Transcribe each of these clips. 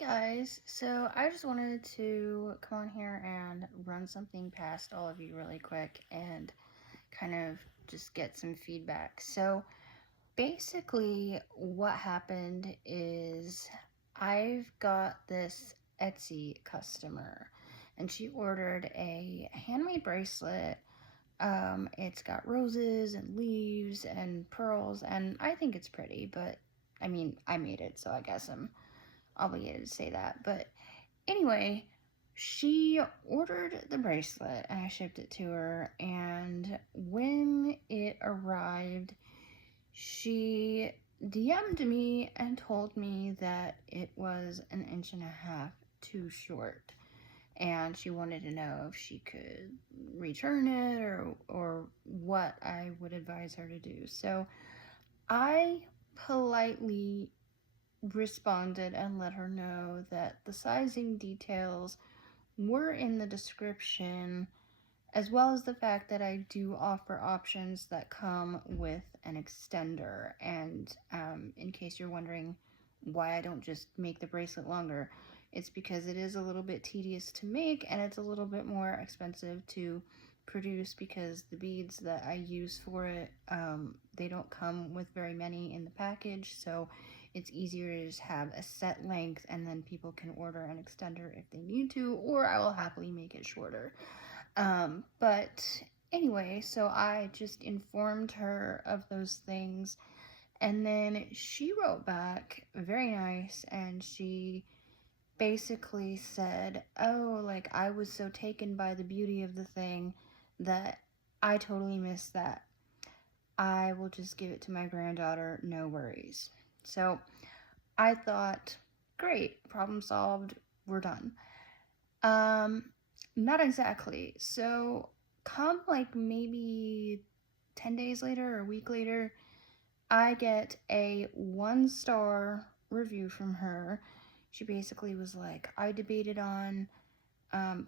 Guys, so I just wanted to come on here and run something past all of you really quick and kind of just get some feedback. So basically, what happened is I've got this Etsy customer and she ordered a handmade bracelet. It's got roses and leaves and pearls, and I think it's pretty, but I mean, I made it, so I guess I'm obligated to say that. But anyway, she ordered the bracelet and I shipped it to her. And when it arrived, she DM'd me and told me that it was an inch and a half too short. And she wanted to know if she could return it or what I would advise her to do. So I politely responded and let her know that the sizing details were in the description, as well as the fact that I do offer options that come with an extender. And in case you're wondering why I don't just make the bracelet longer, it's because it is a little bit tedious to make and it's a little bit more expensive to produce because the beads that I use for it, they don't come with very many in the package, so it's easier to just have a set length and then people can order an extender if they need to, or I will happily make it shorter. But anyway, so I just informed her of those things, and then she wrote back very nice, and she basically said, oh, like, I was so taken by the beauty of the thing that I totally missed that. I will just give it to my granddaughter, no worries. So I thought, great, problem solved, we're done. Not exactly. So come like maybe 10 days later or a week later, I get a 1-star review from her. She basically was like, I debated on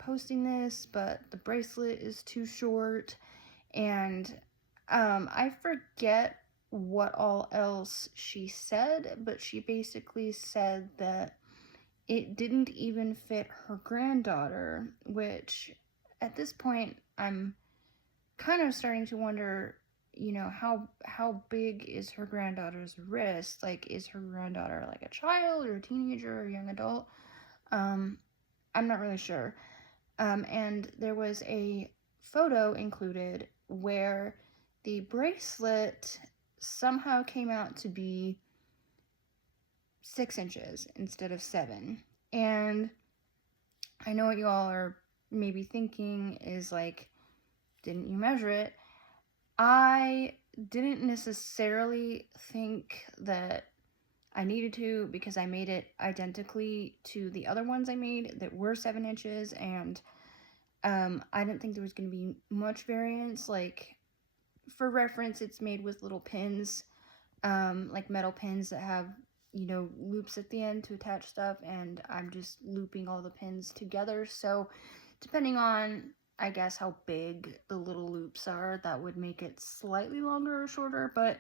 posting this, but the bracelet is too short. And I forget what all else she said, but she basically said that it didn't even fit her granddaughter, which at this point I'm kind of starting to wonder, how big is her granddaughter's wrist? Like, is her granddaughter like a child or a teenager or a young adult? I'm not really sure. And there was a photo included where the bracelet somehow came out to be 6 inches instead of 7. And I know what you all are maybe thinking is like, didn't you measure it? I didn't necessarily think that I needed to, because I made it identically to the other ones I made that were 7 inches, and I didn't think there was going to be much variance. Like, for reference, it's made with little pins, like metal pins that have, loops at the end to attach stuff, and I'm just looping all the pins together. So depending on, I guess, how big the little loops are, that would make it slightly longer or shorter, but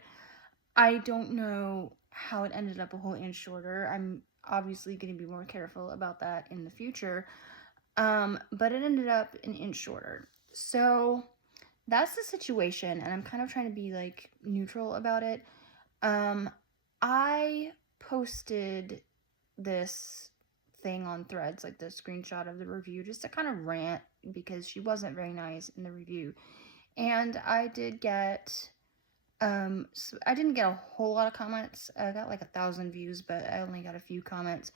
I don't know how it ended up a whole inch shorter. I'm obviously going to be more careful about that in the future. But it ended up an inch shorter. So that's the situation, and I'm kind of trying to be like neutral about it. I posted this thing on Threads, like the screenshot of the review, just to kind of rant because she wasn't very nice in the review. And I did get, so I didn't get a whole lot of comments. I got like 1,000 views, but I only got a few comments.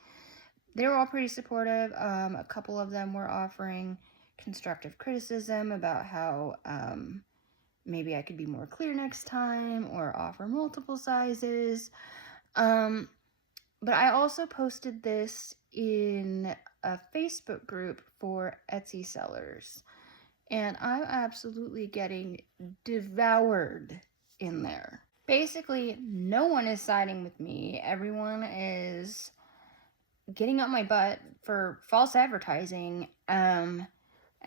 They were all pretty supportive. A couple of them were offering constructive criticism about how maybe I could be more clear next time or offer multiple sizes. But I also posted this in a Facebook group for Etsy sellers, and I'm absolutely getting devoured in there. Basically, no one is siding with me. Everyone is getting up my butt for false advertising, and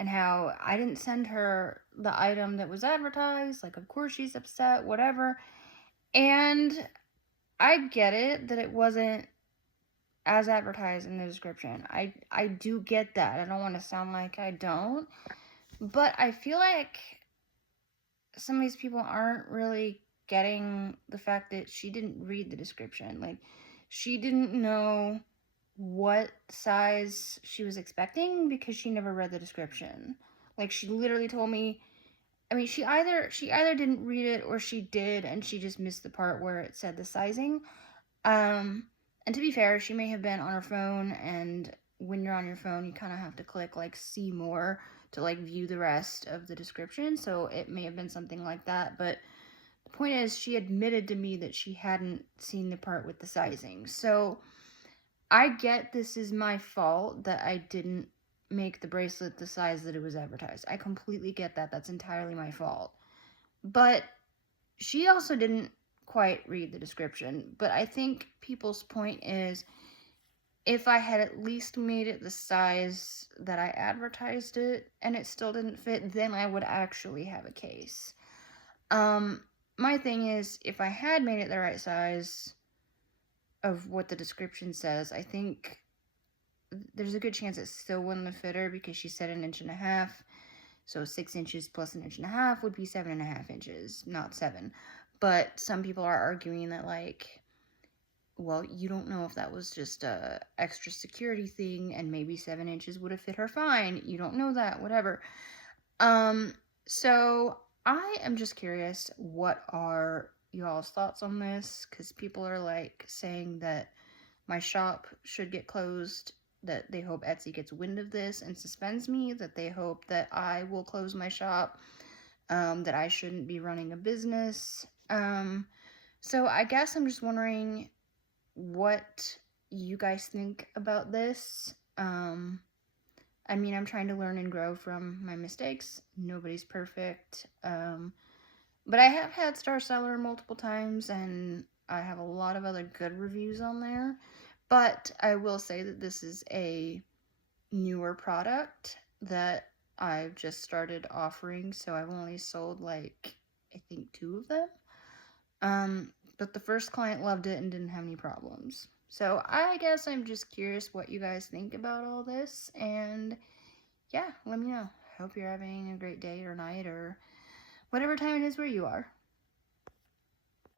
how I didn't send her the item that was advertised. Like, of course she's upset, whatever. And I get it that it wasn't as advertised in the description. I do get that. I don't want to sound like I don't. But I feel like some of these people aren't really getting the fact that she didn't read the description. Like, she didn't know what size she was expecting because she never read the description. Like, she literally told me, I mean, she either didn't read it or she did and she just missed the part where it said the sizing. And to be fair, she may have been on her phone, and when you're on your phone, you kind of have to click like see more to like view the rest of the description. So it may have been something like that. But the point is, she admitted to me that she hadn't seen the part with the sizing. So I get this is my fault that I didn't make the bracelet the size that it was advertised. I completely get that. That's entirely my fault. But she also didn't quite read the description. But I think people's point is, if I had at least made it the size that I advertised it and it still didn't fit, then I would actually have a case. My thing is, if I had made it the right size of what the description says, I think there's a good chance it still wouldn't have fit her because she said 1.5 inches. So 6 inches plus 1.5 inches would be 7.5 inches, not 7. But some people are arguing that, like, well, you don't know if that was just a extra security thing and maybe 7 inches would have fit her fine. You don't know that, whatever. So I am just curious, what are y'all's thoughts on this? Because people are like saying that my shop should get closed, that they hope Etsy gets wind of this and suspends me, that they hope that I will close my shop, that I shouldn't be running a business. So I guess I'm just wondering what you guys think about this. I mean, I'm trying to learn and grow from my mistakes. Nobody's perfect. But I have had Star Seller multiple times, and I have a lot of other good reviews on there. But I will say that this is a newer product that I've just started offering, so I've only sold like, I think 2 of them. But the first client loved it and didn't have any problems. So I guess I'm just curious what you guys think about all this, and yeah, let me know. Hope you're having a great day or night or whatever time it is where you are.